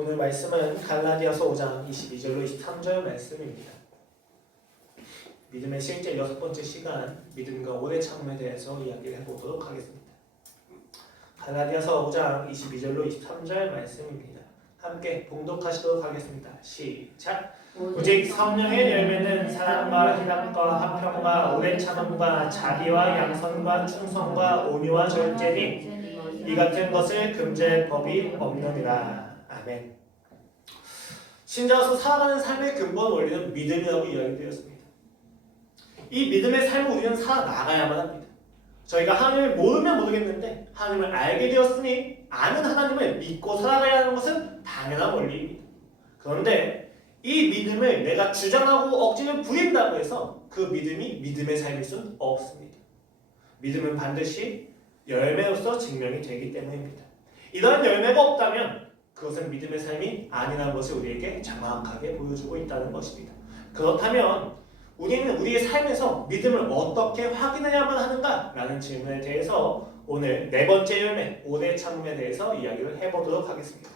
오늘 말씀은 갈라디아서 5장 22절로 23절 말씀입니다. 믿음의 실제 6번째 시간, 믿음과 오래 참음에 대해서 이야기를 해보도록 하겠습니다. 갈라디아서 5장 22절로 23절 말씀입니다. 함께 봉독하시도록 하겠습니다. 시작! 오직 성령의 열매는 사랑과 희락과 화평과 오래 참음과 자비와 양선과 충성과 온유와 절제니 이 같은 것을 금지할 법이 없느니라. 아멘. 신자로서 살아가는 삶의 근본 원리는 믿음이라고 이야기되었습니다. 이 믿음의 삶을 우리는 살아나가야만 합니다. 저희가 하나님을 모르면 모르겠는데 하나님을 알게 되었으니 아는 하나님을 믿고 살아가야 하는 것은 당연한 원리입니다. 그런데 이 믿음을 내가 주장하고 억지로 부린다고 해서 그 믿음이 믿음의 삶일 수는 없습니다. 믿음은 반드시 열매로서 증명이 되기 때문입니다. 이러한 열매가 없다면 그것은 믿음의 삶이 아니라는 것을 우리에게 정확하게 보여주고 있다는 것입니다. 그렇다면 우리는 우리의 삶에서 믿음을 어떻게 확인해야만 하는가라는 질문에 대해서 오늘 네 번째 열매, 오래 참음에 대해서 이야기를 해보도록 하겠습니다.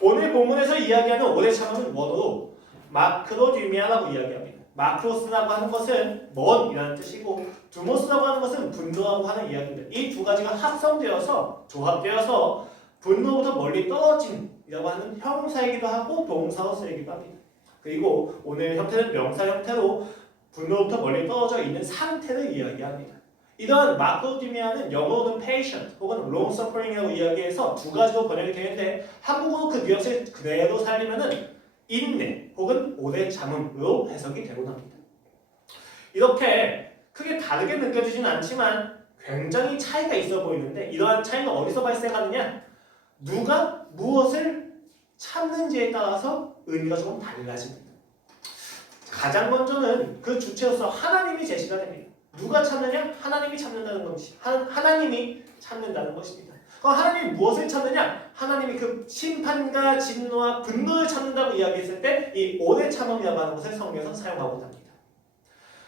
오늘 본문에서 이야기하는 오래 참음은 뭐로 마크로디미아라고 이야기합니다. 마크로스라고 하는 것은 먼이라는 뜻이고 두모스라고 하는 것은 분노라고 하는 이야기입니다. 이 두 가지가 합성되어서 조합되어서 분노부터 멀리 떨어짐이라고 하는 형용사이기도 하고 동사로 쓰이기도 합니다. 그리고 오늘 형태는 명사 형태로 분노부터 멀리 떨어져 있는 상태를 이야기합니다. 이러한 마크로디미아는 영어로는 patient 혹은 long suffering이라고 이야기해서 두 가지로 번역이 되는데 한국어로 그 뉘앙스를 그대로 살리면은 인내 혹은 오래 참음으로 해석이 되곤 합니다. 이렇게 크게 다르게 느껴지진 않지만 굉장히 차이가 있어 보이는데 이러한 차이는 어디서 발생하느냐? 누가 무엇을 참는지에 따라서 의미가 조금 달라집니다. 가장 먼저는 그 주체로서 하나님이 제시가 됩니다. 누가 참느냐? 하나님이 참는다는 것이 하나님이 참는다는 것입니다. 그럼 하나님이 무엇을 참느냐? 하나님이 그 심판과 진노와 분노를 참는다고 이야기했을 때 이 오래 참음이라고 하는 것을 성경에서 사용하고 합니다.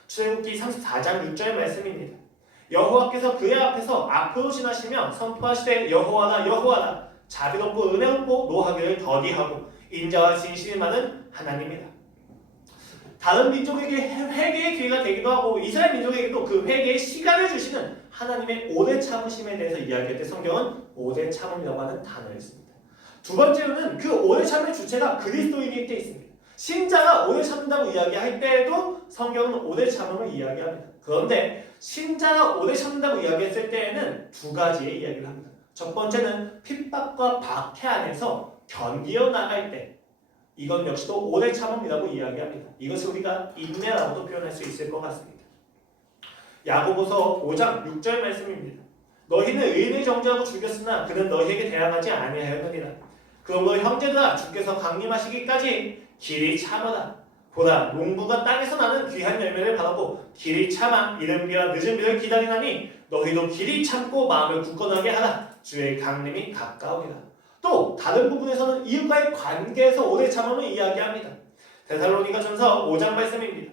출애굽기 34장 6절 말씀입니다. 여호와께서 그의 앞에서 앞으로 지나시며 선포하시되 여호와라 여호와라 자비롭고 은혜롭고 노하기를 더디하고 인자와 진실이 많은 하나님이다. 다른 민족에게 회개의 기회가 되기도 하고 이스라엘 민족에게도 그 회개의 시간을 주시는 하나님의 오래 참으심에 대해서 이야기할 때 성경은 오래 참음이라고 하는 단어를 씁니다. 두 번째로는 그 오래 참음의 주체가 그리스도인일 때 있습니다. 신자가 오래 참는다고 이야기할 때에도 성경은 오래 참음을 이야기합니다. 그런데 신자가 오래 참는다고 이야기했을 때에는 두 가지의 이야기를 합니다. 첫 번째는 핍박과 박해 안에서 견디어 나갈 때 이건 역시도 오래 참음이라고 이야기합니다. 이것을 우리가 인내라고도 표현할 수 있을 것 같습니다. 야고보서 5장 6절 말씀입니다. 너희는 의인을 정죄하고 죽였으나 그는 너희에게 대항하지 아니하였느니라. 그러므로 형제들아 주께서 강림하시기까지 길이 참아라. 보라 농부가 땅에서 나는 귀한 열매를 바라고 길이 참아 이른 비와 늦은 비를 기다리나니 너희도 길이 참고 마음을 굳건하게 하라. 주의 강림이 가까우리라. 또 다른 부분에서는 이웃과의 관계에서 오래 참음을 이야기합니다. 데살로니가전서 5장 말씀입니다.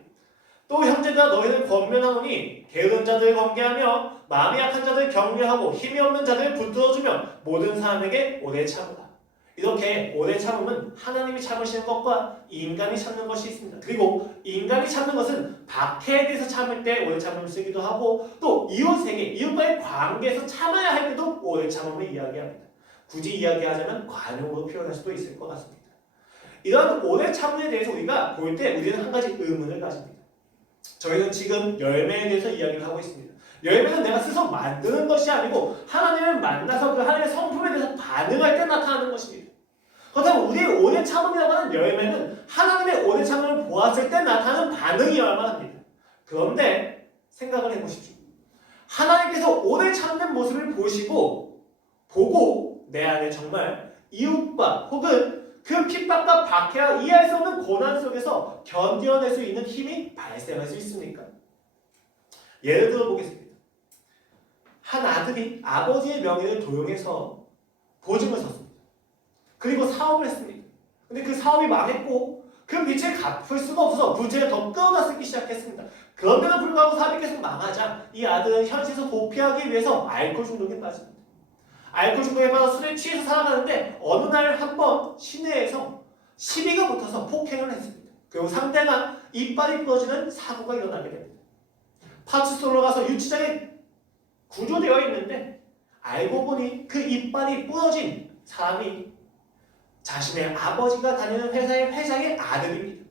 또 형제들아 너희는 권면하노니 게으른 자들을 권계하며 마음이 약한 자들을 격려하고 힘이 없는 자들을 붙들어주며 모든 사람에게 오래 참으라. 이렇게 오래 참음은 하나님이 참으시는 것과 인간이 참는 것이 있습니다. 그리고 인간이 참는 것은 박해에 대해서 참을 때 오래 참음을 쓰기도 하고 또 이웃에게 이웃과의 관계에서 참아야 할 때도 오래 참음을 이야기합니다. 굳이 이야기하자면 관용으로 표현할 수도 있을 것 같습니다. 이런 오래 참음에 대해서 우리가 볼 때 우리는 한 가지 의문을 가집니다. 저희는 지금 열매에 대해서 이야기를 하고 있습니다. 열매는 내가 스스로 만드는 것이 아니고 하나님을 만나서 그 하나님의 성품에 대해서 반응할 때 나타나는 것입니다. 그렇다면 우리의 오래 참음이라고 하는 열매는 하나님의 오래 참음을 보았을 때 나타나는 반응이어야만 합니다. 그런데 생각을 해보십시오. 하나님께서 오래 참는 모습을 보고 내 안에 정말 이웃과 혹은 그 핍박과 박해와 이해할 수 없는 고난 속에서 견뎌낼 수 있는 힘이 발생할 수 있습니까? 예를 들어 보겠습니다. 한 아들이 아버지의 명예를 도용해서 보증을 섰습니다. 그리고 사업을 했습니다. 근데 그 사업이 망했고 그 빚을 갚을 수가 없어서 부채를 더 끌어다 쓰기 시작했습니다. 그런데도 불구하고 사업이 계속 망하자 이 아들은 현실에서 도피하기 위해서 알코올 중독에 빠집니다. 알코올 중독에 빠져 술에 취해서 살아가는데 어느 날 한 번 시내에서 시비가 붙어서 폭행을 했습니다. 그리고 상대가 이빨이 부러지는 사고가 일어나게 됩니다. 파출소로 가서 유치장에 구조되어 있는데 알고 보니 그 이빨이 부러진 사람이 자신의 아버지가 다니는 회사의 회장의 아들입니다.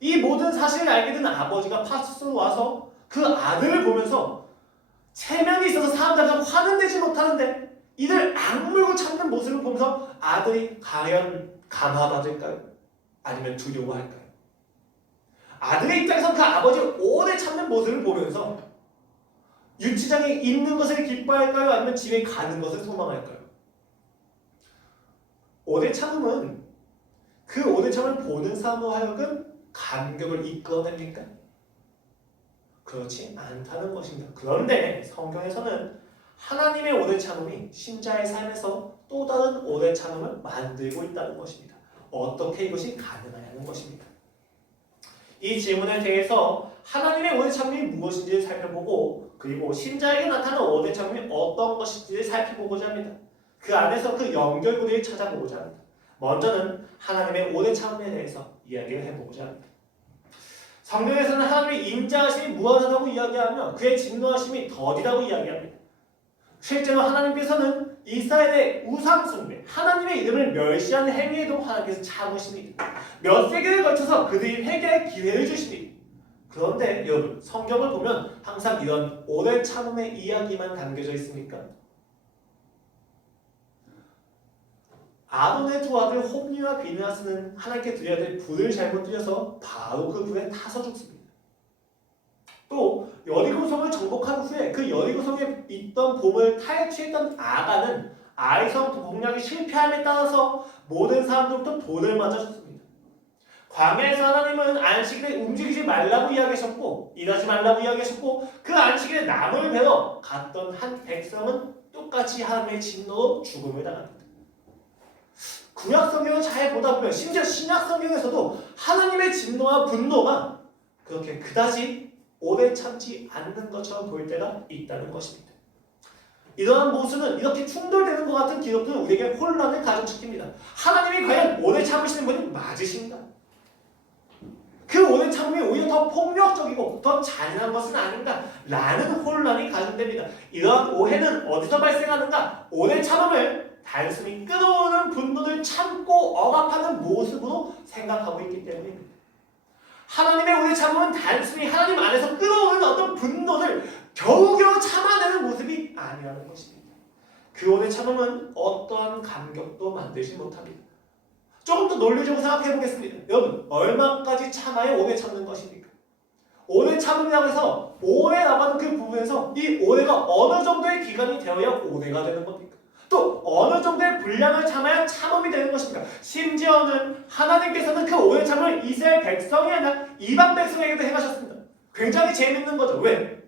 이 모든 사실을 알게 된 아버지가 파출소로 와서 그 아들을 보면서 체면이 있어서 사람들과 화는 내지 못하는데 이들 악물고 참는 모습을 보면서 아들이 과연 감화받을까요? 아니면 두려워할까요? 아들의 입장에서 그 아버지의 오래 참는 모습을 보면서 유치장에 있는 것을 기뻐할까요? 아니면 집에 가는 것을 소망할까요? 오래 참음은 그 오래 참을 보는 사람으로 하여금 감격을 이끌어냅니까? 그렇지 않다는 것입니다. 그런데 성경에서는 하나님의 오래 참음이 신자의 삶에서 또 다른 오래 참음을 만들고 있다는 것입니다. 어떻게 이것이 가능하냐는 것입니다. 이 질문에 대해서 하나님의 오래 참음이 무엇인지를 살펴보고 그리고 신자에게 나타나는 오래 참음이 어떤 것인지를 살펴보고자 합니다. 그 안에서 그 연결고리를 찾아보고자 합니다. 먼저는 하나님의 오래 참음에 대해서 이야기를 해보고자 합니다. 성경에서는 하나님의 인자하심이 무한하다고 이야기하며 그의 진노하심이 더디다고 이야기합니다. 실제로 하나님께서는 이스라엘의 우상숭배, 하나님의 이름을 멸시하는 행위에도 하나님께서 참으십니다. 몇 세기를 거쳐서 그들이 회개할 기회를 주십니다. 그런데 여러분, 성경을 보면 항상 이런 오래 참음의 이야기만 담겨져 있습니까? 아론의 두 아들 홈리와 비느하스는 하나님께 드려야 될 불을 잘못 드려서 바로 그 불에 타서 죽습니다. 또 여리고성을 정복한 후에 그 여리고성에 있던 보물 탈취했던 아간은 아이성 공략이 실패함에 따라서 모든 사람들부터 돌을 맞아 죽습니다. 광야에서 하나님은 안식일에 움직이지 말라고 이야기하셨고 일하지 말라고 이야기하셨고 그 안식일에 나무를 베러 갔던 한 백성은 똑같이 하나님의 진노로 죽음을 당합니다. 구약 성경을 잘 보다 보면 심지어 신약 성경에서도 하나님의 진노와 분노가 그렇게 그다지 오래 참지 않는 것처럼 보일 때가 있다는 것입니다. 이러한 모습은 이렇게 충돌되는 것 같은 기록들은 우리에게 혼란을 가중시킵니다. 하나님이 과연 오래 참으시는 분이 맞으신가? 그 오래 참음이 오히려 더 폭력적이고 더 잔인한 것은 아닌가? 라는 혼란이 가중됩니다. 이러한 오해는 어디서 발생하는가? 오래 참음을 단순히 끓어오르는 분노를 참고 억압하는 모습으로 생각하고 있기 때문입니다. 하나님의 오래 참음은 단순히 하나님 안에서 끓어오르는 어떤 분노를 겨우겨우 참아내는 모습이 아니라는 것입니다. 그 오래 참음은 어떠한 감격도 만들지 못합니다. 조금 더 논리적으로 생각해 보겠습니다. 여러분, 얼마까지 참아야 오래 참는 것입니까? 오래 참음이라고 해서 오래라고 하는 그 부분에서 이 오래가 어느 정도의 기간이 되어야 오래가 되는 겁니까? 또 어느 정도의 분량을 참아야 참음이 되는 것입니까? 심지어는 하나님께서는 그 오래 참음을 이스라엘 백성이 아니라 이방 백성에게도 행하셨습니다. 굉장히 재밌는 거죠. 왜?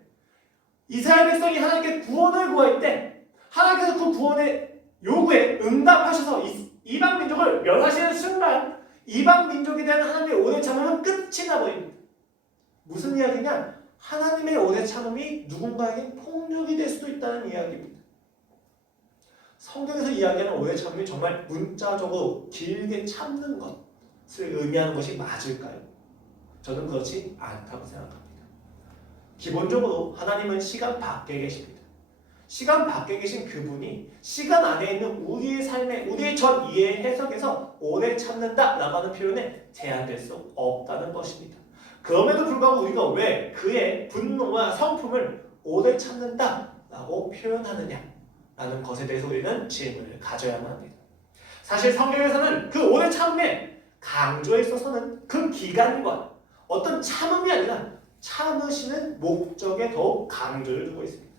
이스라엘 백성이 하나님께 구원을 구할 때 하나님께서 그 구원의 요구에 응답하셔서 이방 민족을 멸하시는 순간 이방 민족에 대한 하나님의 오래 참음은 끝이 나버립니다. 무슨 이야기냐? 하나님의 오래 참음이 누군가에게 폭력이 될 수도 있다는 이야기입니다. 성경에서 이야기하는 오래 참음이 정말 문자적으로 길게 참는 것을 의미하는 것이 맞을까요? 저는 그렇지 않다고 생각합니다. 기본적으로 하나님은 시간 밖에 계십니다. 시간 밖에 계신 그분이 시간 안에 있는 우리의 삶에 우리의 전 이해의 해석에서 오래 참는다라고 하는 표현에 제한될 수 없다는 것입니다. 그럼에도 불구하고 우리가 왜 그의 분노와 성품을 오래 참는다라고 표현하느냐 라는 것에 대해서 우리는 질문을 가져야만 합니다. 사실 성경에서는 그 오래 참음의 강조에 있어서는 그 기간과 어떤 참음이 아니라 참으시는 목적에 더욱 강조를 두고 있습니다.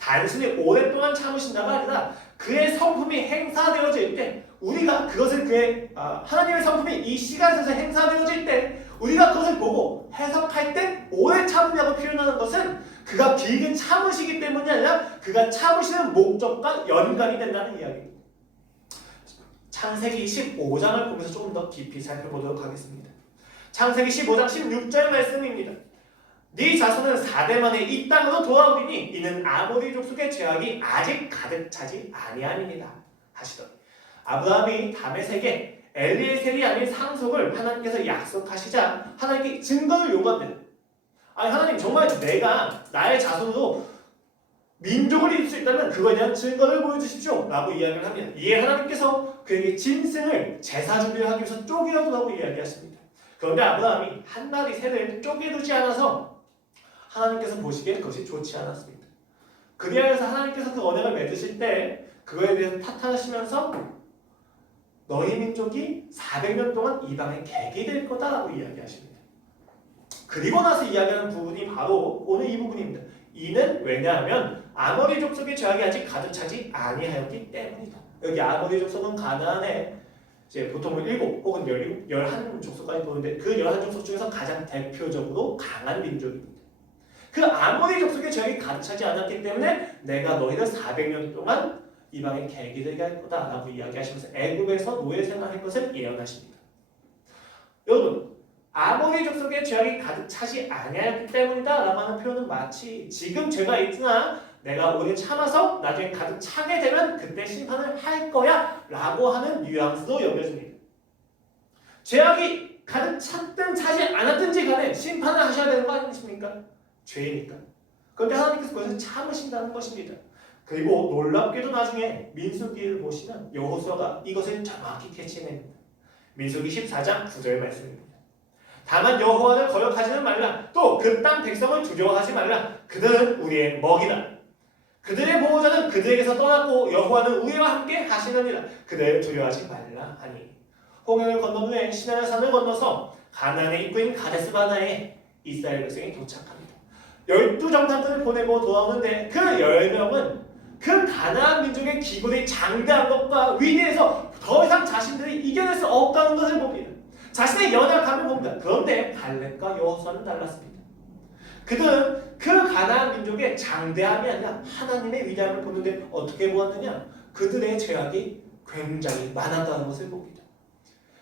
단순히 오랫동안 참으신다가 아니라 그의 성품이 행사되어질 때 우리가 그것을 하나님의 성품이 이 시간에서 행사되어질 때 우리가 그것을 보고 해석할 때 오래 참으냐고 표현하는 것은 그가 길게 참으시기 때문이 아니라 그가 참으시는 목적과 연관이 된다는 이야기입니다. 창세기 15장을 보면서 조금 더 깊이 살펴보도록 하겠습니다. 창세기 15장 16절 말씀입니다. 네 자손은 4대 만에 이 땅으로 돌아오리니 이는 아모리 족속의 죄악이 아직 가득 차지 아니함이니라 하시더니 아브라함이 다메섹에 엘리에셀이 아닌 상속을 하나님께서 약속하시자 하나님께 증거를 요구합니다. 아니 하나님 정말 내가 나의 자손으로 민족을 이룰 수 있다면 그거에 대한 증거를 보여주십시오 라고 이야기를 합니다. 이에 하나님께서 그에게 짐승을 제사 준비를 하기 위해서 쪼개어두라고 이야기하십니다. 그런데 아브라함이 한 마리 새를 쪼개두지 않아서 하나님께서 보시기에 그것이 좋지 않았습니다. 그리하여서 하나님께서 그 언약을 맺으실 때 그거에 대해서 탓하시면서 너희 민족이 400년 동안 이방의 객이 될 거다라고 이야기하십니다. 그리고 나서 이야기하는 부분이 바로 오늘 이 부분입니다. 이는 왜냐하면 아모리 족속의 죄악이 아직 가득 차지 아니하였기 때문이다. 여기 아모리 족속은 가나안에 이제 보통 7 혹은 11 족속까지 보는데 그 11 족속 중에서 가장 대표적으로 강한 민족입니다. 그 아모리 족속의 죄악이 가득 차지 않았기 때문에 내가 너희를 400년 동안 이방의 객이 되게 할 거다라고 이야기하시면서 애굽에서 노예 생활할 것을 예언하십니다. 여러분, 아모리 족속의 죄악이 가득 차지 아니하였기 때문이다라고 하는 표현은 마치 지금 죄가 있으나 내가 오래 참아서 나중에 가득 차게 되면 그때 심판을 할 거야 라고 하는 뉘앙스로 여겨집니다. 죄악이 가득 찼든 차지 않았든지 간에 심판을 하셔야 되는 거 아니십니까? 죄이니까. 그런데 하나님께서 그것을 참으신다는 것입니다. 그리고 놀랍게도 나중에 민수기를 보시면 여호수아가 이것을 정확히 캐치해냅니다. 민수기 14장 9절 말씀입니다. 다만 여호와를 거역하지는 말라. 또 그 땅 백성을 두려워하지 말라. 그들은 우리의 먹이다. 그들의 보호자는 그들에게서 떠났고 여호와는 우리와 함께 하시느니라. 그들을 두려워하지 말라 하니. 홍해를 건넌 후에 시나의 산을 건너서 가나안의 입구인 가데스바나에 이스라엘 백성이 도착합니다. 12정탐들을 보내고 돌아오는데 그 10명은 그 가나안 민족의 기근이 장대한 것과 위대해서 더 이상 자신들이 이겨낼 수 없다는 것을 봅니다. 자신의 연약함을 봅니다. 그런데 갈렙과 여호수아는 달랐습니다. 그들은 그 가나안 민족의 장대함이 아니라 하나님의 위대함을 보는데 어떻게 보았느냐? 그들의 죄악이 굉장히 많았다는 것을 봅니다.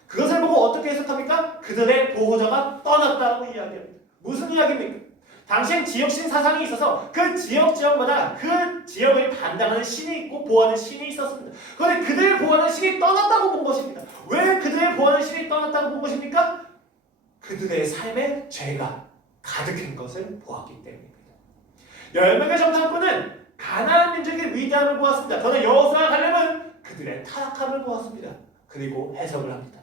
그것을 보고 어떻게 해석합니까? 그들의 보호자가 떠났다고 이야기합니다. 무슨 이야기입니까? 당시엔 지역신 사상이 있어서 그 지역마다 그 지역을 담당하는 신이 있고 보호하는 신이 있었습니다. 그런데 그들을 보호하는 신이 떠났다고 본 것입니다. 왜 그들을 보호하는 신이 떠났다고 본 것입니까? 그들의 삶에 죄가 가득한 것을 보았기 때문입니다. 10명의 정탐꾼은 가나안 민족의 위대함을 보았습니다. 그러나 여호수아와 갈렙은 그들의 타락함을 보았습니다. 그리고 해석을 합니다.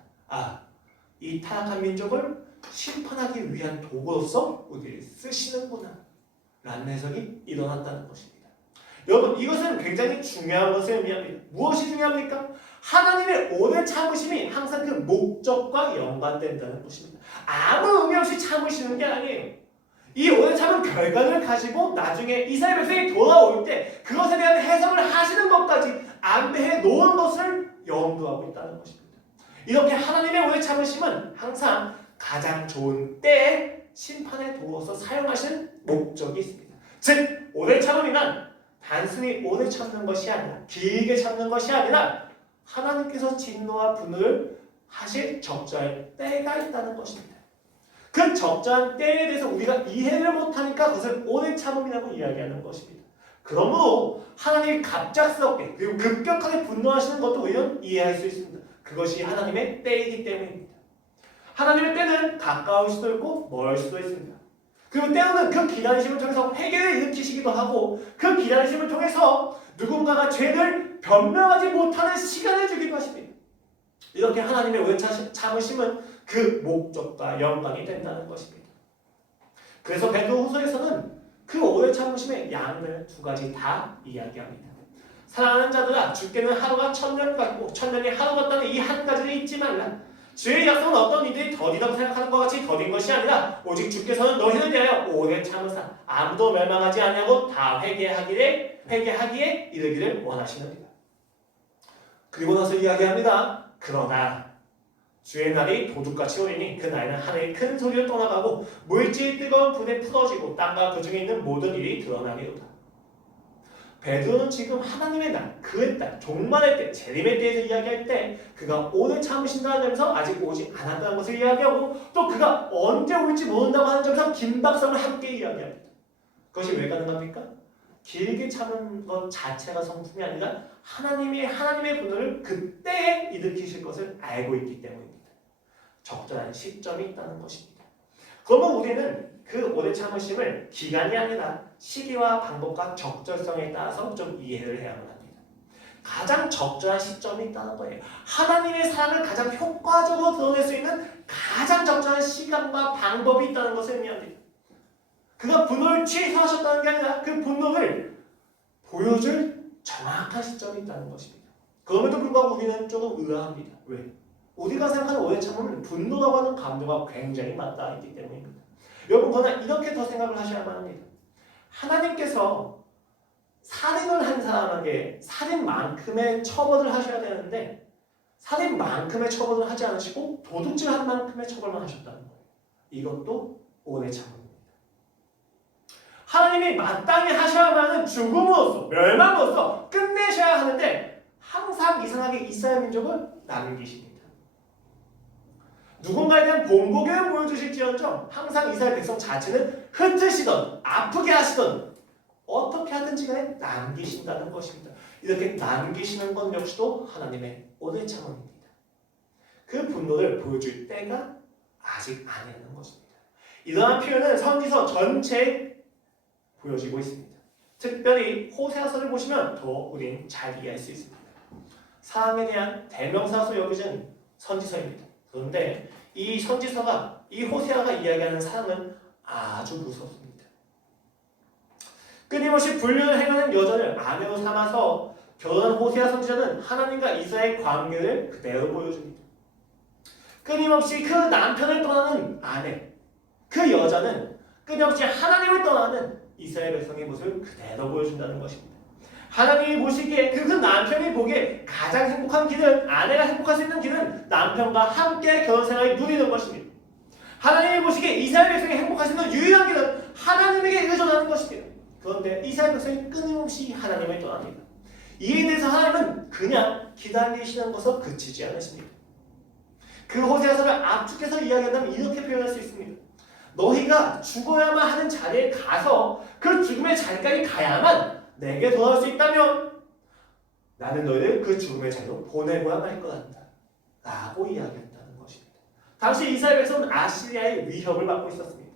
이 타락한 민족을 심판하기 위한 도구로서 우리를 쓰시는구나 라는 해석이 일어났다는 것입니다. 여러분, 이것은 굉장히 중요한 것을 의미합니다. 무엇이 중요합니까? 하나님의 오래 참으심이 항상 그 목적과 연관된다는 것입니다. 아무 의미 없이 참으시는 게 아니에요. 이 오래 참은 결과를 가지고 나중에 이스라엘 백성이 돌아올 때 그것에 대한 해석을 하시는 것까지 안배해 놓은 것을 염두하고 있다는 것입니다. 이렇게 하나님의 오래 참으심은 항상 가장 좋은 때에 심판의 도구로서 사용하신 목적이 있습니다. 즉, 오래 참음이란 단순히 오래 참는 것이 아니라 길게 참는 것이 아니라 하나님께서 진노와 분노를 하실 적절한 때가 있다는 것입니다. 그 적절한 때에 대해서 우리가 이해를 못하니까 그것을 오래 참음이라고 이야기하는 것입니다. 그러므로 하나님이 갑작스럽게 그리고 급격하게 분노하시는 것도 우리는 이해할 수 있습니다. 그것이 하나님의 때이기 때문입니다. 하나님의 때는 가까울 수도 있고 멀 수도 있습니다. 그리고 때로는 그 기다리심을 통해서 회개를 일으키시기도 하고 그 기다리심을 통해서 누군가가 죄를 변명하지 못하는 시간을 주기도 하십니다. 이렇게 하나님의 오래 참으심은 그 목적과 연관이 된다는 것입니다. 그래서 베드로후서에서는 그 오래 참으심의 양면을 2가지 다 이야기합니다. 사랑하는 자들아, 주께는 하루가 1000년 같고 1000년이 하루 같다는 이 한 가지를 잊지 말라. 주의 약속은 어떤 이들이 더디다고 생각하는 것 같이 더딘 것이 아니라 오직 주께서는 너희를 대하여 오래 참으사 아무도 멸망하지 아니하고 다 회개하기에 이르기를 원하시느니라. 그리고 나서 이야기합니다. 그러나 주의 날이 도둑같이 오리니 그 날에는 하늘이 큰 소리로 떠나가고 물질이 뜨거운 불에 풀어지고 땅과 그 중에 있는 모든 일이 드러나리로다. 베드로는 지금 하나님의 날, 그의 딸, 종말의 때, 재림에 대해서 이야기할 때 그가 오래 참으신다는 점에서 아직 오지 않았다는 것을 이야기하고 또 그가 언제 올지 모른다고 하는 점에서 긴박성을 함께 이야기합니다. 그것이 왜 가능합니까? 길게 참은 것 자체가 성품이 아니라 하나님의 분노를 그때에 일으키실 것을 알고 있기 때문입니다. 적절한 시점이 있다는 것입니다. 그러면 우리는 그 오래 참으심을 기간이 아니라 시기와 방법과 적절성에 따라서 좀 이해를 해야만 합니다. 가장 적절한 시점이 있다는 거예요. 하나님의 사랑을 가장 효과적으로 드러낼 수 있는 가장 적절한 시간과 방법이 있다는 것을 의미합니다. 그가 분노를 취소하셨다는 게 아니라 그 분노를 보여줄 정확한 시점이 있다는 것입니다. 그럼에도 불구하고 우리는 조금 의아합니다. 왜? 우리가 생각하는 오래 참음은 분노라고 하는 감정과 굉장히 맞닿아 있기 때문입니다. 여러분 그러나 이렇게 더 생각을 하셔야만 합니다. 하나님께서 살인을 한 사람에게 살인만큼의 처벌을 하셔야 되는데 살인만큼의 처벌을 하지 않으시고 도둑질한 만큼의 처벌만 하셨다는 거예요. 이것도 오래 참음입니다. 하나님이 마땅히 하셔야만 하는 죽음으로써 멸망으로써 끝내셔야 하는데 항상 이상하게 이스라엘 민족을 남기십니다. 누군가에 대한 본보기를 보여주실지언정 항상 이스라엘 백성 자체는 흩으시던 아프게 하시던 어떻게 하든지 간에 남기신다는 것입니다. 이렇게 남기시는 것 역시도 하나님의 오래 참음입니다. 그 분노를 보여줄 때가 아직 아니라는 것입니다. 이러한 표현은 선지서 전체에 보여지고 있습니다. 특별히 호세아서를 보시면 더 우린 잘 이해할 수 있습니다. 사랑에 대한 대명사로 여겨진 선지서입니다. 그런데 이 선지서가 이 호세아가 이야기하는 사랑은 아주 무섭습니다. 끊임없이 불륜을 행하는 여자를 아내로 삼아서 결혼한 호세아 선지자는 하나님과 이스라엘 관계를 그대로 보여줍니다. 끊임없이 그 남편을 떠나는 아내, 그 여자는 끊임없이 하나님을 떠나는 이스라엘 백성의 모습을 그대로 보여준다는 것입니다. 하나님이 보시기에 그 남편이 보기에 가장 행복한 길은 아내가 행복할 수 있는 길은 남편과 함께 결혼생활을 누리는 것입니다. 하나님이 보시기에 이스라엘 백성이 행복할 수 있는 유일한 길은 하나님에게 의존하는 것입니다. 그런데 이스라엘 백성이 끊임없이 하나님을 떠납니다. 이에 대해서 하나님은 그냥 기다리시는 것으로 그치지 않으십니다. 그 호세아서를 압축해서 이야기한다면 이렇게 표현할 수 있습니다. 너희가 죽어야만 하는 자리에 가서 그 죽음의 자리까지 가야만 내게 돌아올 수 있다면 나는 너희를 그 죽음의 자리로 보내고야만 할 것 같다 라고 이야기한다는 것입니다. 당시 이스라엘 백성은 아시리아의 위협을 받고 있었습니다.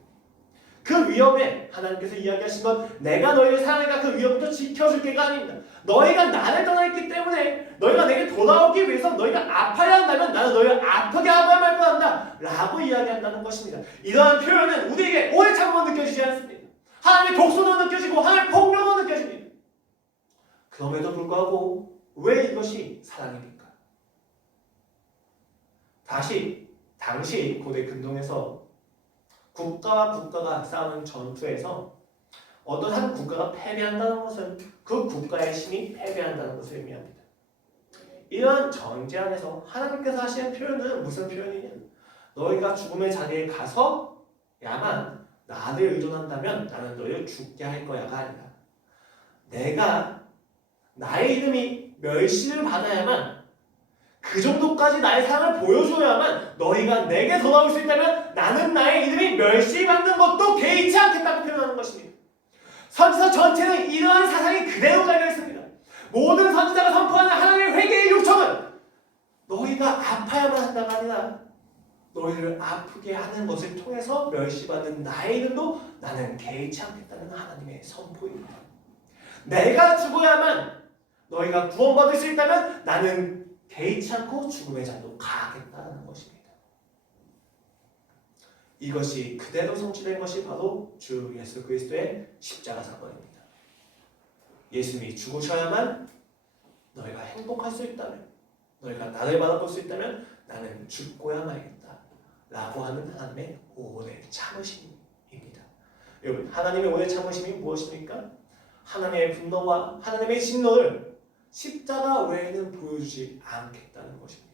그 위협에 하나님께서 이야기하신 건 내가 너희를 사랑하니까 그 위협부터 지켜줄게가 아닙니다. 너희가 나를 떠나있기 때문에 너희가 내게 돌아오기 위해서 너희가 아파야 한다면 나는 너희를 아프게 하고야만 할 것 같다 라고 이야기한다는 것입니다. 이러한 표현은 우리에게 오래 참음으로 느껴지지 않습니다. 하나님의 독소로 느껴지고 하나님의 폭력으로 느껴집니다. 그럼에도 불구하고 왜 이것이 사랑입니까? 당시 고대 근동에서 국가와 국가가 싸우는 전투에서 어떤 한 국가가 패배한다는 것은 그 국가의 힘이 패배한다는 것을 의미합니다. 이러한 전제 안에서 하나님께서 하시는 표현은 무슨 표현이냐? 너희가 죽음의 자리에 가서야만 나를 의존한다면 나는 너희를 죽게 할 거야가 아니라 내가 나의 이름이 멸시를 받아야만 그 정도까지 나의 사랑을 보여줘야만 너희가 내게 돌아올 수 있다면 나는 나의 이름이 멸시받는 것도 개의치 않겠다고 표현하는 것입니다. 선지서 전체는 이러한 사상이 그대로 깔려 있습니다. 모든 선지자가 선포하는 하나님의 회개의 요청은 너희가 아파야만 한다가 아니라 너희를 아프게 하는 것을 통해서 멸시받는 나의 이름도 나는 개의치 않겠다는 하나님의 선포입니다. 내가 죽어야만 너희가 구원받을 수 있다면 나는 개의치 않고 죽음의 자리로 가겠다는 것입니다. 이것이 그대로 성취된 것이 바로 주 예수 그리스도의 십자가 사건입니다. 예수님이 죽으셔야만 너희가 행복할 수 있다면, 너희가 나를 바라볼 수 있다면 나는 죽고야 말겠다 라고 하는 하나님의 오래 참으심입니다. 여러분, 하나님의 오래 참으심이 무엇입니까? 하나님의 분노와 하나님의 진노를 십자가 외에는 보여주지 않겠다는 것입니다.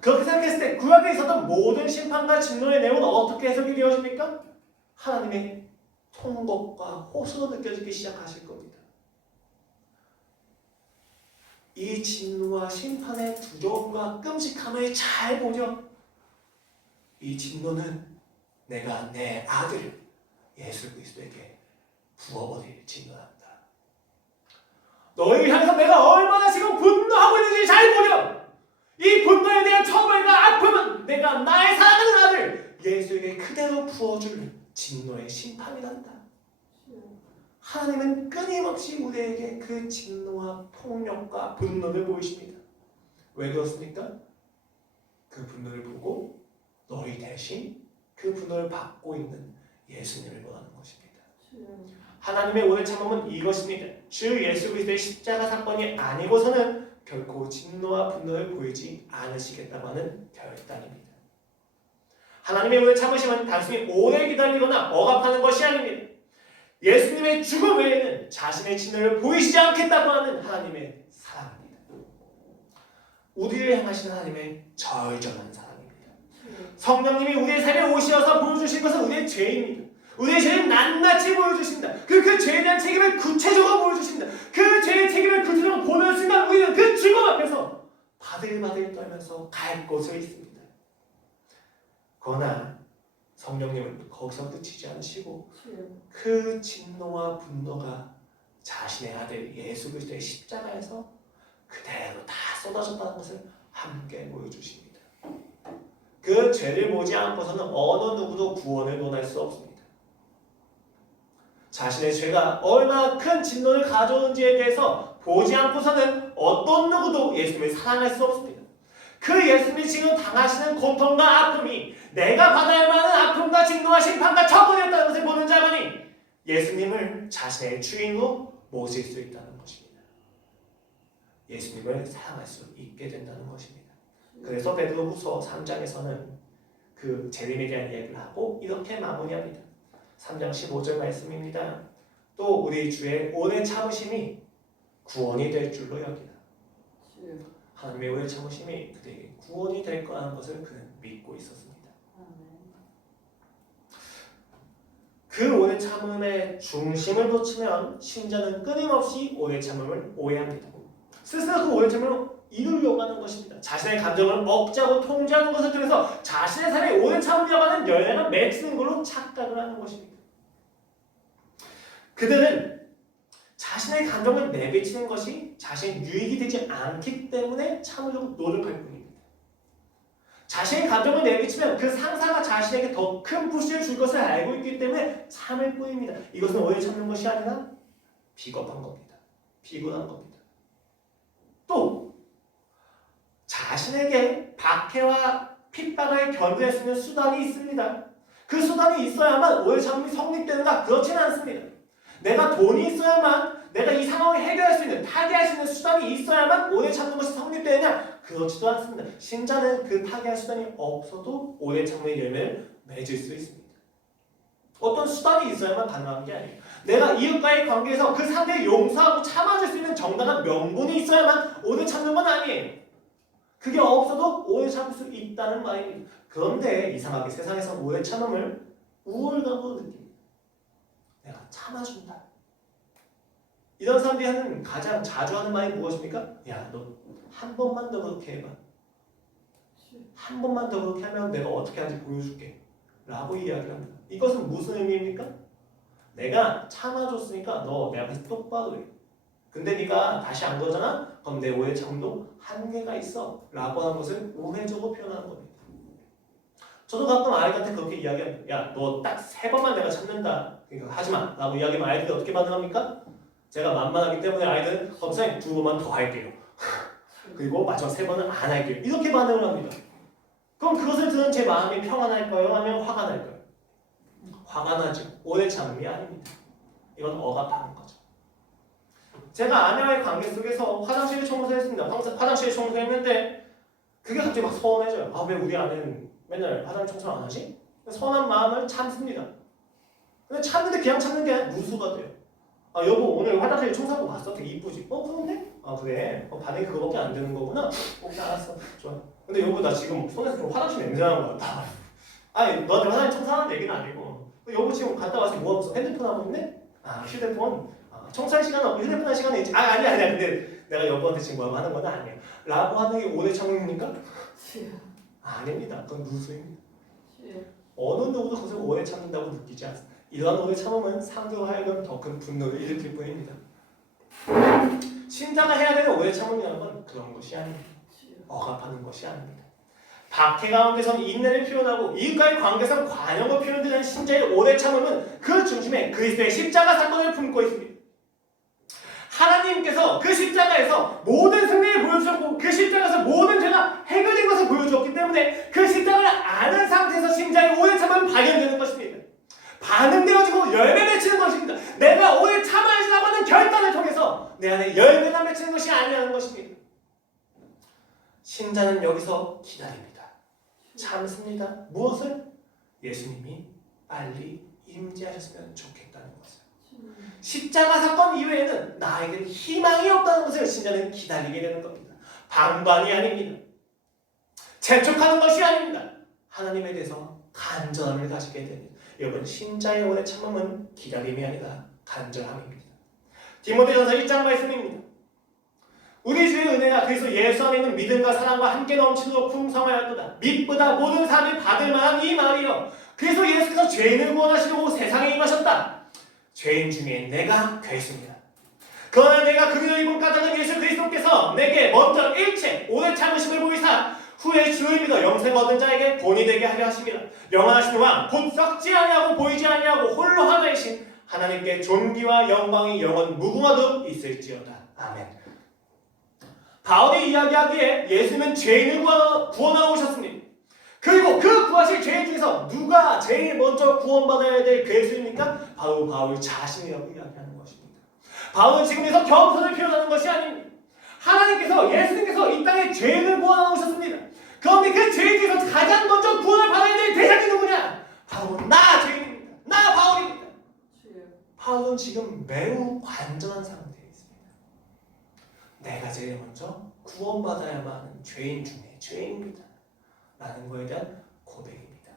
그렇게 생각했을 때 구약에 있었던 모든 심판과 진노의 내용은 어떻게 해석이 되어집니까? 하나님의 통곡과 호소로 느껴지기 시작하실 겁니다. 이 진노와 심판의 두려움과 끔찍함을 잘 보려. 이 진노는 내가 내 아들 예수 그리스도에게 부어버릴 진노란다. 너희를 향해서 내가 얼마나 지금 분노하고 있는지 잘 보려. 이 분노에 대한 처벌과 아픔은 내가 나의 사랑하는 아들 예수에게 그대로 부어줄 진노의 심판이란다. 하나님은 끊임없이 우리에게 그 진노와 폭력과 분노를 보이십니다. 왜 그렇습니까? 그 분노를 보고 너희 대신 그 분노를 받고 있는 예수님을 보라는 것입니다. 하나님의 오늘 참음은 이것입니다. 주 예수 그리스도의 십자가 사건이 아니고서는 결코 진노와 분노를 보이지 않으시겠다고 하는 결단입니다. 하나님의 오늘 참으심은 단순히 오래 기다리거나 억압하는 것이 아닙니다. 예수님의 죽음 외에는 자신의 진노를 보이시지 않겠다고 하는 하나님의 사랑입니다. 우리를 향하시는 하나님의 절절한 사랑입니다. 성령님이 우리의 삶에 오셔서 보여주신 것은 우리의 죄입니다. 우리의 죄를 낱낱이 보여주십니다. 그 죄에 대한 책임을 구체적으로 보여주십니다. 그 죄의 책임을 구체적으로 보는 순간 우리는 그 죽음 앞에서 바들바들 떨면서 갈 곳을 있습니다. 그러나 성령님은 거기서 그치지 않으시고 그 진노와 분노가 자신의 아들 예수 그리스도의 십자가에서 그대로 다 쏟아졌다는 것을 함께 보여주십니다. 그 죄를 보지 않고서는 어느 누구도 구원을 논할 수 없습니다. 자신의 죄가 얼마나 큰 진노를 가져오는지에 대해서 보지 않고서는 어떤 누구도 예수님을 사랑할 수 없습니다. 그 예수님이 지금 당하시는 고통과 아픔이 내가 받아야 하는 아픔과 진노와 심판과 처벌이었다는 것을 보는 자만이 예수님을 자신의 주인으로 모실 수 있다는 것입니다. 예수님을 사랑할 수 있게 된다는 것입니다. 그래서 베드로후서 3장에서는 그 재림에 대한 이야기를 하고 이렇게 마무리합니다. 3장 15절 말씀입니다. 또 우리 주의 오래 참으심이 구원이 될 줄로 여기라. 하나님의 오래 참으심이 그들에게 구원이 될 거라는 것을 그는 믿고 있었습니다. 그 오래 참음의 중심을 놓치면 신자는 끊임없이 오래 참음을 오해합니다. 스스로 그 오래 참음을 이루려고 하는 것입니다. 자신의 감정을 억제하고 통제하는 것을 통해서 자신의 삶에 오래 참으려고 하는 열량을 맺는 걸로 착각을 하는 것입니다. 그들은 자신의 감정을 내비치는 것이 자신의 유익이 되지 않기 때문에 참으려고 노력할 뿐입니다. 자신의 감정을 내비치면 그 상사가 자신에게 더 큰 부시를 줄 것을 알고 있기 때문에 참을 뿐입니다. 이것은 오래 참는 것이 아니라 비겁한 겁니다. 비굴한 겁니다. 또 자신에게 박해와 핍박을 견딜 수 있는 수단이 있습니다. 그 수단이 있어야만 오래 참음이 성립되는가? 그렇지는 않습니다. 내가 돈이 있어야만 내가 이 상황을 해결할 수 있는, 타개할 수 있는 수단이 있어야만 오래 참는 것이 성립되느냐? 그렇지도 않습니다. 신자는 그 타개할 수단이 없어도 오래 참음의 열매를 맺을 수 있습니다. 어떤 수단이 있어야만 가능한 게 아니에요. 내가 이웃과의 관계에서 그 상대를 용서하고 참아줄 수 있는 정당한 명분이 있어야만 오래 참는 건 아니에요. 그게 없어도 오래 참을 수 있다는 말입니다. 그런데 이상하게 세상에서 오래 참음을 우월감으로 느낍니다. 내가 참아준다. 이런 사람들이 하는 가장 자주 하는 말이 무엇입니까? 야, 너 한 번만 더 그렇게 해봐. 한 번만 더 그렇게 하면 내가 어떻게 하는지 보여줄게. 라고 이야기를 합니다. 이것은 무슨 의미입니까? 내가 참아줬으니까 너 내 앞에서 똑바로 해. 근데 네가 다시 안 그러잖아? 그럼 내 오해 참도 한계가 있어. 라고 하는 것을 우회적으로 표현하는 겁니다. 저도 가끔 아이들한테 그렇게 이야기합니다. 야, 너 딱 3번만 내가 참는다. 그러니까 하지마. 라고 이야기하면 아이들이 어떻게 반응합니까? 제가 만만하기 때문에 아이들은 선생님 2번만 더 할게요. 그리고 마지막 3번은 안 할게요. 이렇게 반응을 합니다. 그럼 그것을 들은 제 마음이 평안할까요? 아니면 화가 날까요? 화가 나죠. 오래 참음이 아닙니다. 이건 억압하는 거죠. 제가 아내와의 관계 속에서 화장실을 청소했습니다. 화장실을 청소했는데 그게 갑자기 막 서운해져요. 아, 왜 우리 아내는 맨날 화장실 청소 안 하지? 서운한 마음을 참습니다. 근데 참는데 그냥 참는 게 아니라 누수가 돼요. 아, 여보 오늘 화장실 청소하고 봤어? 되게 이쁘지? 그런데? 아, 그래? 반응이 그거밖에 안 되는 거구나? 오케이, 알았어. 좋아. 근데 여보 나 지금 손에서 좀 화장실 냄새 나는 것 같아. 아니 너한테 화장실 청소하는 얘기는 아니고 여보 지금 갔다 와서 뭐 하고 있어? 핸드폰 하고 있네? 아, 휴대폰? 청소할 시간 없고 휴대폰 할 시간이 있지. 아니야. 근데 내가 여보한테 지금 뭐 하는 건 아니에요. 라고 하는 게 오래 참음입니까? 아닙니다. 그건 누수입니다. 어느 누구도 그것을 오래 참는다고 느끼지 않습니다. 이러한 오래 참음은 상대로 하여금 더 큰 분노를 일으킬 뿐입니다. 신자가 해야 되는 오래 참음이라는 건 그런 것이 아닙니다. 억압하는 것이 아닙니다. 박해 가운데선 인내를 표현하고 이웃과의 관계상 관용을 표현되는 신자의 오래 참음은 그 중심에 그리스도의 십자가 사건을 품고 있습니다. 하나님께서 그 십자가에서 모든 승리를 보여주셨고 그 십자가에서 모든 죄가 해결된 것을 보여주었기 때문에 그 십자가를 아는 상태에서 신자의 오래 참음은 발견되는 것입니다. 반응되어지고 열매 맺히는 것입니다. 내가 오래 참아야지라고 하는 결단을 통해서 내 안에 열매가 맺히는 것이 아니라는 것입니다. 신자는 여기서 기다립니다. 참습니다. 무엇을? 예수님이 빨리 임재하셨으면 좋겠다는 것을. 십자가 사건 이외에는 나에게는 희망이 없다는 것을 신자는 기다리게 되는 겁니다. 방관이 아닙니다. 재촉하는 것이 아닙니다. 하나님에 대해서 간절함을 가지게 됩니다. 여러분, 신자의 오래 참음은 기다림이 아니라 간절함입니다. 디모데전서 1장 말씀입니다. 우리 주의 은혜가 그리스도 예수 안에 있는 믿음과 사랑과 함께 넘치도록 풍성하였도다. 믿보다 모든 사람이 받을 만한 이 말이여. 그리스도 예수께서 죄인을 구원하시려고 세상에 임하셨다. 죄인 중에 내가 괴수입니다. 그러나 내가 그리로 입은 까닭은 예수 그리스도께서 내게 먼저 일체 오래 참으심을 보이사 후에 주를 믿어 영생 얻은 자에게 본이 되게 하려 하심이라. 영원하신 왕 곧 썩지 아니하고 보이지 아니하고 홀로 하나이신 하나님께 존귀와 영광이 영원 무궁하도록 있을지어다. 아멘. 바울이 이야기하기에 예수님은 죄인을 구원하러 오셨습니다. 그리고 그 구하실 죄인 중에서 누가 제일 먼저 구원받아야 될 괴수입니까? 바로 바울 자신이라고 이야기하는 것입니다. 바울은 지금에서 겸손을 표현하는 것이 아닙니다. 하나님께서 예수님께서 이 땅에 죄인을 구원하러 오셨습니다. 그런데 그 죄인 중에서 가장 먼저 구원을 받아야 될 대상이 누구냐? 바로 나 죄인입니다. 나 바울입니다. 바울은 지금 매우 관전한 상태에 있습니다. 내가 제일 먼저 구원받아야만 하는 죄인 중에 죄인입니다. 라는 것에 대한 고백입니다.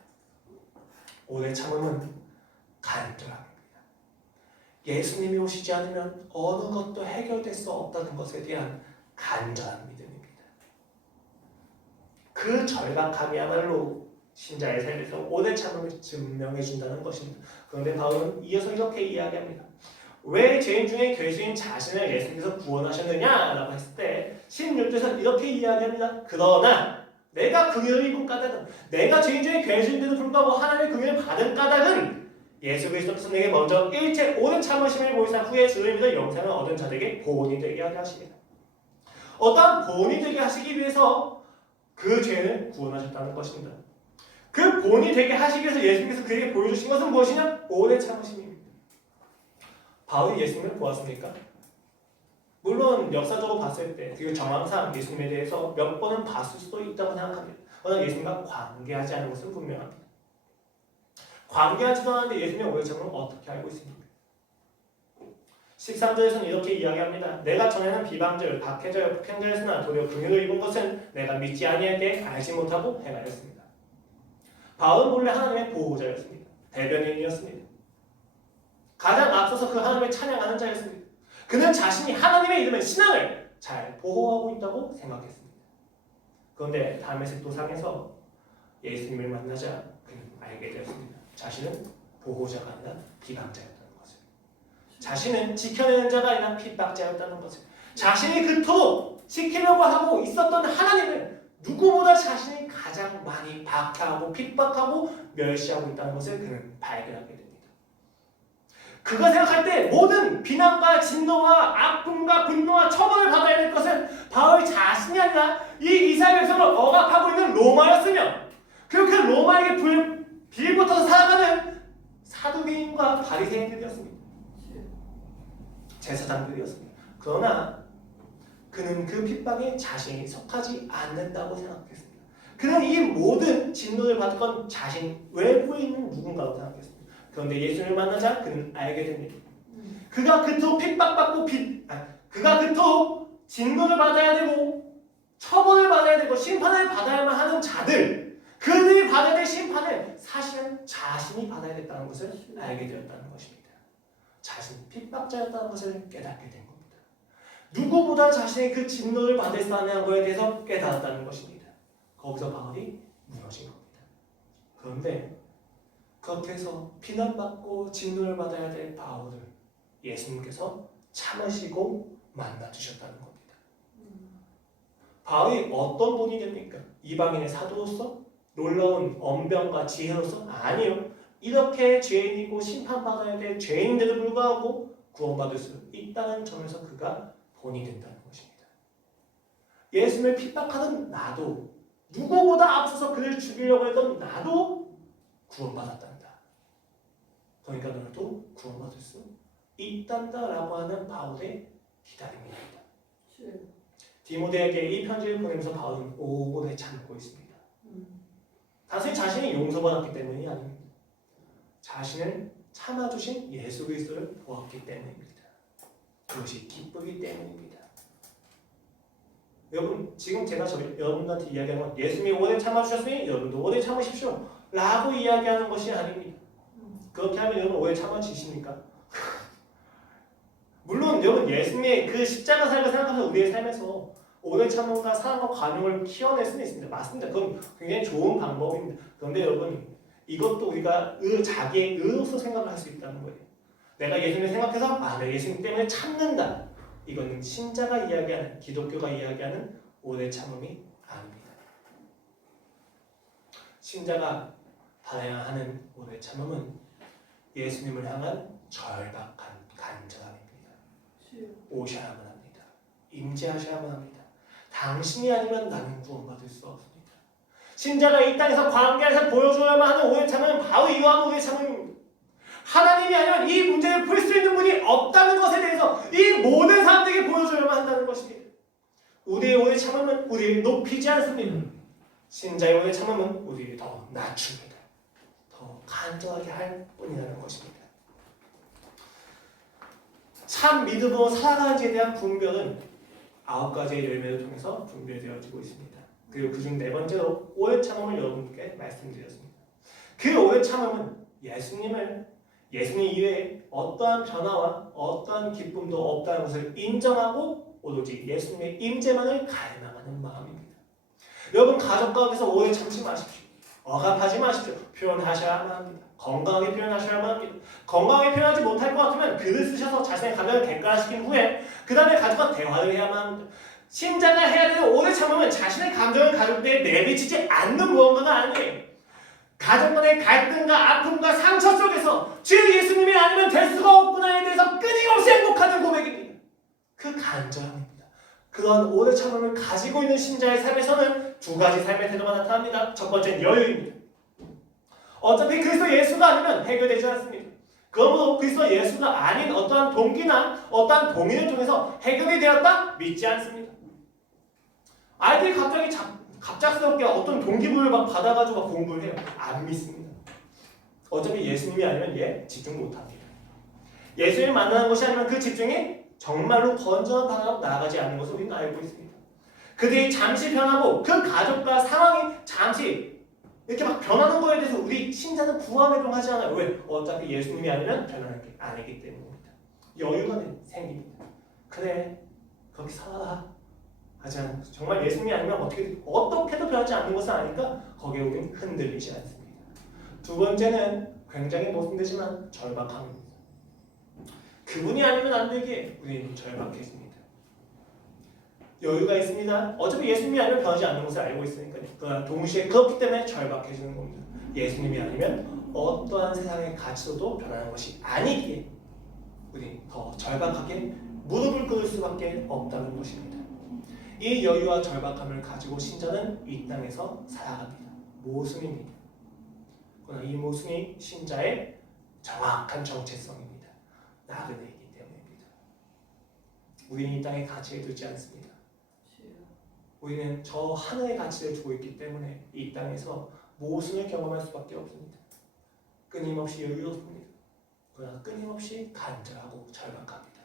오래 참음은 간절함입니다. 예수님이 오시지 않으면 어느 것도 해결될 수 없다는 것에 대한 간절한 믿음입니다. 그 절박함이야말로 신자의 삶에서 오래 참음을 증명해 준다는 것입니다. 그런데 바울은 이어서 이렇게 이야기합니다. 왜 죄인 중에 괴수인 자신을 예수님께서 구원하셨느냐라고 했을 때 16절에서 이렇게 이야기합니다. 그러나 내가 긍휼을 입은 까닭은, 내가 죄인 중에 괴수인데도 불구하고 하나님의 긍휼을 받은 까닭은 예수 그리스도께서 내게 먼저 일체 오랜 참으심을 보이사 후에 주를 믿어 영생을 얻은 자들에게 보온이 되게 하게 하십니다. 어떠한 보온이 되게 하시기 위해서 그 죄를 구원하셨다는 것입니다. 그 보온이 되게 하시기 위해서 예수님께서 그에게 보여주신 것은 무엇이냐? 오래 참으심입니다. 바울이 예수님을 보았습니까? 물론 역사적으로 봤을 때 그 정황상 예수님에 대해서 몇 번은 봤을 수도 있다고 생각합니다. 그러나 예수님과 관계하지 않은 것은 분명합니다. 관계하지도 않았는데 예수님의 오래 참음을 어떻게 알고 있습니까? 13절에서는 이렇게 이야기합니다. 내가 전에는 비방자요, 박해자요, 폭행자였으나 도리어 긍휼을 입은 것은 내가 믿지 아니하게 알지 못하고 행하였습니다. 바울은 본래 하나님의 보호자였습니다. 대변인이었습니다. 가장 앞서서 그 하나님을 찬양하는 자였습니다. 그는 자신이 하나님의 이름의 신앙을 잘 보호하고 있다고 생각했습니다. 그런데 다메섹 도상에서 예수님을 만나자 그는 알게 되었습니다. 자신은 보호자가 아니라 비방자였다는 것을. 자신은 지켜내는 자가 아니라 핍박자였다는 것을. 자신이 그토록 지키려고 하고 있었던 하나님을 누구보다 자신이 가장 많이 박해하고 핍박하고 멸시하고 있다는 것을 그는 발견하게 됩니다. 그가 생각할 때 모든 비난과 진노와 아픔과 분노와 처벌을 받아야 될 것은 바울 자신이 아니라 이 이스라엘 백성을 억압하고 있는 로마였으며, 그리고 그 로마에게 빌붙어서 살아가는 사두개인과 바리새인들이었습니다. 제사장들이었습니다. 그러나 그는 그 핍박에 자신이 속하지 않는다고 생각했습니다. 그는 이 모든 진노를 받을 건 자신 외부에 있는 누군가라고 생각했습니다. 그런데 예수님을 만나자 그는 알게 됩니다. 그가 그토록 핍박받고 그가 그토록 진노를 받아야 되고 처벌을 받아야 되고 심판을 받아야만 하는 자들, 그들이 받아야 될 심판을 사실은 자신이 받아야겠다는 것을 알게 되었다는 것입니다. 자신이 핍박자였다는 것을 깨닫게 된 겁니다. 누구보다 자신의 그 진노를 받을 수 있는 거에 대해서 깨달았다는 것입니다. 거기서 바울이 무너진 겁니다. 그런데 그렇게 해서 비난받고 진노를 받아야 될 바울을 예수님께서 참으시고 만나주셨다는 겁니다. 바울이 어떤 분이 됩니까? 이방인의 사도로서? 놀라운 언변과 지혜로서? 아니요. 이렇게 죄인이고 심판받아야 될 죄인인데도 불구하고 구원받을 수 있다는 점에서 그가 본이 된다는 것입니다. 예수님을 핍박하던 나도, 누구보다 앞서서 그를 죽이려고 했던 나도 구원받았단다. 그러니까 너도 구원받을 수 있단다라고 하는 바울의 기다림입니다. 디모데에게 이 편지를 보내면서 바울은 오래 참고 있습니다. 단순히 자신이 용서받았기 때문이 아닙니다. 자신을 참아주신 예수 그리스도를 보았기 때문입니다. 그것이 기쁘기 때문입니다. 여러분, 지금 제가 여러분한테 이야기하는 건 예수님이 오래 참아주셨으니 여러분도 오래 참으십시오 라고 이야기하는 것이 아닙니다. 그렇게 하면 여러분 오래 참아지십니까? 물론 여러분 예수님의 그 십자가 삶을 생각하면서 우리의 삶에서 오래 참음과 사랑과 관용을 키워낼 수는 있습니다. 맞습니다. 그건 굉장히 좋은 방법입니다. 그런데 여러분 이것도 우리가 자기의 의로서 생각을 할 수 있다는 거예요. 내가 예수님을 생각해서 내가 예수님 때문에 참는다. 이거는 신자가 이야기하는, 기독교가 이야기하는 오래 참음이 아닙니다. 신자가 받아야 하는 오래 참음은 예수님을 향한 절박한 간절함입니다. 오셔야만 합니다. 임재하셔야만 합니다. 당신이 아니면 나는 구원받을 수 없습니다. 신자가 이 땅에서 광야에서 보여줘야만 하는 오래 참음은 바로 이러한 오래 참음입니다. 하나님이 아니면 이 문제를 풀 수 있는 분이 없다는 것에 대해서 이 모든 사람들에게 보여줘야만 한다는 것입니다. 우리의 오래 참음은 우리를 높이지 않습니다. 신자의 오래 참음은 우리를 더 낮춥니다. 더 간절하게 할 뿐이라는 것입니다. 참 믿음으로 살아가는지에 대한 분별은 9가지의 열매를 통해서 분별되어지고 있습니다. 그리고 그중 4번째로 오래 참음을 여러분께 말씀드렸습니다. 그 오래 참음은 예수님 이외에 어떠한 변화와 어떠한 기쁨도 없다는 것을 인정하고 오로지 예수님의 임재만을 갈망하는 마음입니다. 여러분 가족 가운데서 오래 참지 마십시오. 억압하지 마십시오. 표현하셔야만 합니다. 건강하게 표현하셔야만 합니다. 건강하게 표현하지 못할 것 같으면 글을 쓰셔서 자신의 감정을 객관화시킨 후에 그 다음에 가족과 대화를 해야만 합니다. 신자가 해야 되는 오래 참음은 자신의 감정을 가족들에 내비치지 않는 무언가가 아니에요. 가족 간의 갈등과 아픔과 상처 속에서 주 예수님이 아니면 될 수가 없구나에 대해서 끊임없이 행복하는 고백입니다. 그 간절함입니다. 그런 오래 참음을 가지고 있는 신자의 삶에서는 2가지 삶의 태도가 나타납니다. 첫 번째는 여유입니다. 어차피 그리스도 예수가 아니면 해결되지 않습니다. 그러므로 그리스도 예수가 아닌 어떠한 동기나 어떠한 동의를 통해서 해결이 되었다? 믿지 않습니다. 아이들이 갑작스럽게 어떤 동기부여를 막 받아가지고 막 공부를 해요. 안 믿습니다. 어차피 예수님이 아니면 집중 못합니다. 예수님을 만나는 것이 아니면 그 집중이 정말로 건전한 방향으로 나아가지 않는 것을 우리는 알고 있습니다. 그들이 잠시 변하고 그 가족과 상황이 잠시 이렇게 막 변하는 거에 대해서 우리 신자는 부안해동하지 않아요. 왜? 어차피 예수님이 아니면 변하는 게 아니기 때문입니다. 여유가 생깁니다. 그래, 거기 살아라. 하지만 정말 예수님이 아니면 어떻게도 변하지 않는 것을 아니까 거기에 우리는 흔들리지 않습니다. 2번째는 굉장히 모순되지만 절박함입니다. 그분이 아니면 안 되기에 우리는 절박해집니다. 여유가 있습니다. 어차피 예수님이 아니면 변하지 않는 것을 알고 있으니까요. 그러나 동시에 그렇기 때문에 절박해지는 겁니다. 예수님이 아니면 어떠한 세상의 가치로도 변하는 것이 아니기에 우리는 더 절박하게 무릎을 꿇을 수밖에 없다는 것입니다. 이 여유와 절박함을 가지고 신자는 이 땅에서 살아갑니다. 모순입니다. 그러나 이 모순이 신자의 정확한 정체성입니다. 나그네이기 때문입니다. 우리는 이 땅에 가치를 두지 않습니다. 우리는 저 하늘의 가치를 두고 있기 때문에 이 땅에서 모순을 경험할 수밖에 없습니다. 끊임없이 여유롭습니다. 그러나 끊임없이 간절하고 절박합니다.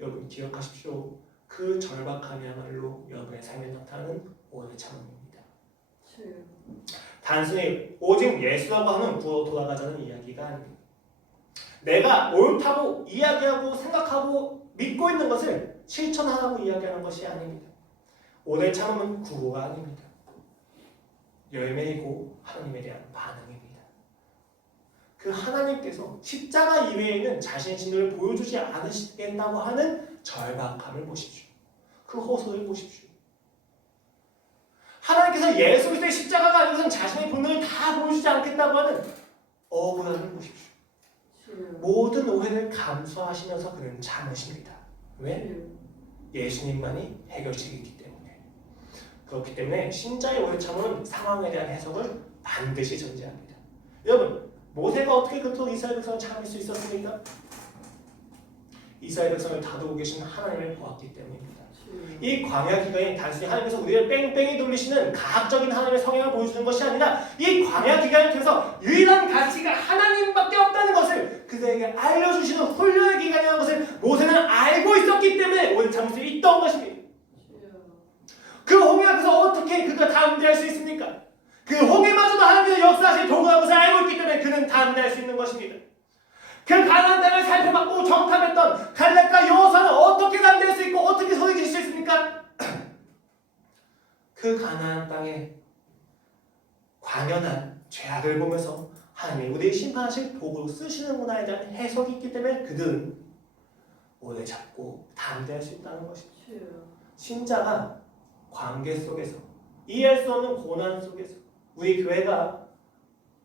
여러분 기억하십시오. 그 절박함이야말로 여러분의 삶에 나타나는 오래 참음입니다. 단순히 오직 예수라고 하는 구로 돌아가자는 이야기가 아닙니다. 내가 옳다고 이야기하고 생각하고 믿고 있는 것을 실천하라고 이야기하는 것이 아닙니다. 오래 참음은 구호가 아닙니다. 열매이고 하나님에 대한 반응입니다. 그 하나님께서 십자가 이외에는 자신의 진노를 보여주지 않으시겠다고 하는 절박함을 보십시오. 그 호소를 보십시오. 하나님께서 예수 그리스도의 십자가가 아니고선 자신의 분노를 다 보여주지 않겠다고 하는 억울함을 보십시오. 모든 오해를 감수하시면서 그는 참으십니다. 왜? 예수님만이 해결책이 있기 때문에. 그렇기 때문에 신자의 오해 참음은 상황에 대한 해석을 반드시 전제합니다. 여러분, 모세가 어떻게 그토록 이스라엘 백성을 참을 수 있었습니까? 이스라엘 백성을 다루고 계신 하나님을 보았기 때문입니다. 이 광야 기간이 단순히 하나님께서 우리를 뺑뺑이 돌리시는 가학적인 하나님의 성향을 보여주는 것이 아니라 이 광야 기간을 통해서 유일한 가치가 하나님밖에 없다는 것을 그들에게 알려주시는 훈련의 기간이라는 것을 모세는 알고 있었기 때문에 오래 참을 수 있던 것입니다. 그 홍해 앞에서 어떻게 그가 담대할 수 있습니까? 그 홍해마저도 하나님께서 역사하신 도구라는 것을 알고 있기 때문에 그는 담대할 수 있는 것입니다. 그 가나안 땅을 살펴봤고 정탐했던 갈렙과 여호수아는 어떻게 담대할 수 있고 어떻게 소리 질 수 있습니까? 그 가나안 땅에 광연한 죄악을 보면서 하나님이 우리를 심판하실 도구로 쓰시는구나에 대한 해석이 있기 때문에 그들은 오래 잡고 담대할 수 있다는 것입니다. 신자가 관계 속에서 이해할 수 없는 고난 속에서 우리 교회가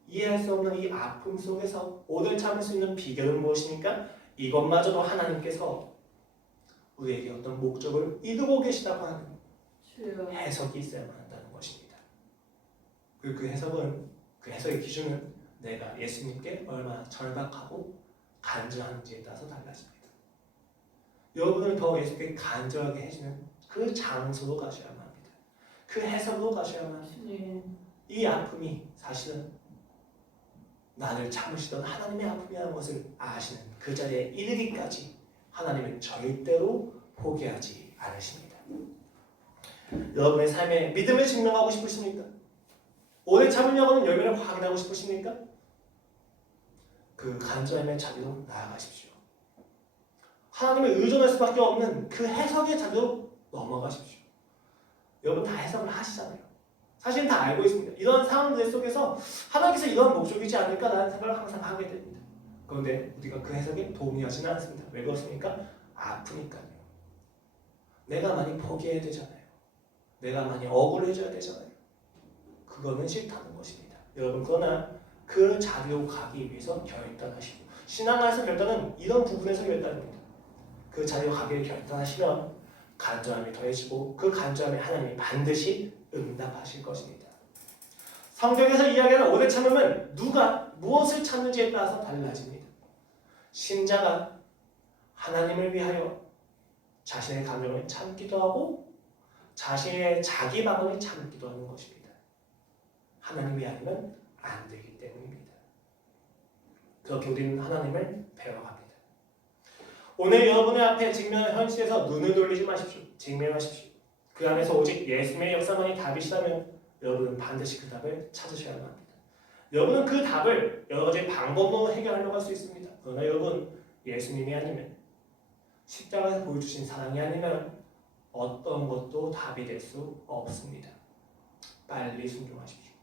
이해할 수 없는 이 아픔 속에서 오래 참을 수 있는 비결은 무엇입니까? 이것마저도 하나님께서 우리에게 어떤 목적을 이루고 계시다고 하는 해석이 있어야만 한다는 것입니다. 그리고 그 해석의 기준은 내가 예수님께 얼마나 절박하고 간절한지에 따라서 달라집니다. 여러분을 더 예수님께 간절하게 해주는 그 장소로 가셔야만 합니다. 그 해석으로 가셔야만 합니다. 이 아픔이 사실은 나를 참으시던 하나님의 아픔이라는 것을 아시는 그 자리에 이르기까지 하나님은 절대로 포기하지 않으십니다. 여러분의 삶에 믿음을 증명하고 싶으십니까? 오래 참으려고는 열매를 확인하고 싶으십니까? 그 간절함의 자리로 나아가십시오. 하나님을 의존할 수밖에 없는 그 해석의 자리로 넘어가십시오. 여러분 다 해석을 하시잖아요. 사실 다 알고 있습니다. 이런 상황들 속에서 하나님께서 이런 목적이지 않을까라는 생각을 항상 하게 됩니다. 그런데 우리가 그 해석에 동의하지는 않습니다. 왜 그렇습니까? 아프니까요. 내가 많이 포기해야 되잖아요. 내가 많이 억울해져야 되잖아요. 그거는 싫다는 것입니다. 여러분 그러나 그 자리로 가기 위해서 결단하시고 신앙에서 결단은 이런 부분에서 결단입니다. 그 자리로 가기를 결단하시면 간절함이 더해지고 그 간절함에 하나님이 반드시 응답하실 것입니다. 성경에서 이야기하는 오래 참음은 누가 무엇을 참는지에 따라서 달라집니다. 신자가 하나님을 위하여 자신의 감정을 참기도 하고 자신의 자기 방언을 참기도 하는 것입니다. 하나님이 아니면 안 되기 때문입니다. 그렇게 우리는 하나님을 배워갑니다. 오늘 여러분의 앞에 직면한 현실에서 눈을 돌리지 마십시오. 직면하십시오. 그 안에서 오직 예수님의 역사만이 답이시다면 여러분은 반드시 그 답을 찾으셔야만 합니다. 여러분은 그 답을 여러 가지 방법으로 해결하려고 할 수 있습니다. 그러나 여러분 예수님이 아니면 십자가에서 보여주신 사랑이 아니면 어떤 것도 답이 될 수 없습니다. 빨리 순종하십시오.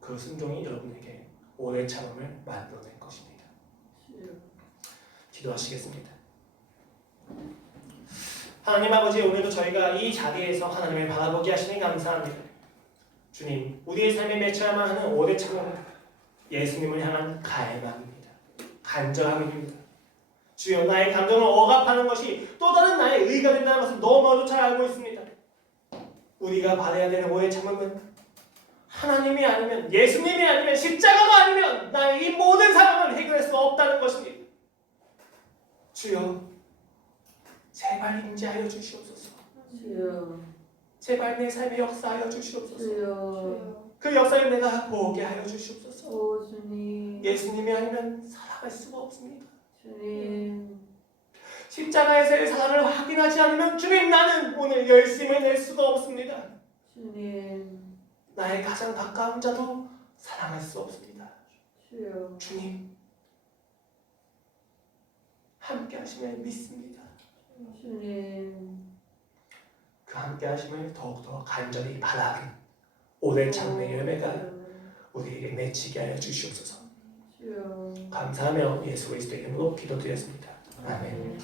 그 순종이 여러분에게 오래 참음을 만들어낼 것입니다. 기도하시겠습니다. 하나님 아버지, 오늘도 저희가 이 자리에서 하나님을 바라보게 하시니 감사합니다. 주님, 우리의 삶에 맺혀야만 하는 오래 참음, 예수님을 향한 갈망입니다. 간절함입니다. 주여, 나의 감정을 억압하는 것이 또 다른 나의 의가 된다는 것을 너무나도 잘 알고 있습니다. 우리가 바라야 되는 오래 참음은 하나님이 아니면, 예수님이 아니면, 십자가가 아니면 나의 이 모든 상황을 해결할 수 없다는 것입니다. 주여, 제발 임재하여 주시옵소서. 주여, 제발 내 삶에 역사하여 주시옵소서. 주여, 그 역사를 내가 보게 하여 주시옵소서. 오 주님, 예수님이 아니면 살아갈 수가 없습니다. 주님, 십자가에서의 사랑을 확인하지 않으면 주님, 나는 오늘 열심을 낼 수가 없습니다. 주님, 나의 가장 가까운 자도 사랑할 수 없습니다. 주여, 주님, 함께 하심을 믿습니다. 주님, 그 함께 하심을 더욱더 간절히 바라는 올해 참내 열매가 우리에게 맺히게 하여 주시옵소서. 주여. 감사하며 예수 그리스도의 이름으로 기도드렸습니다. 아멘.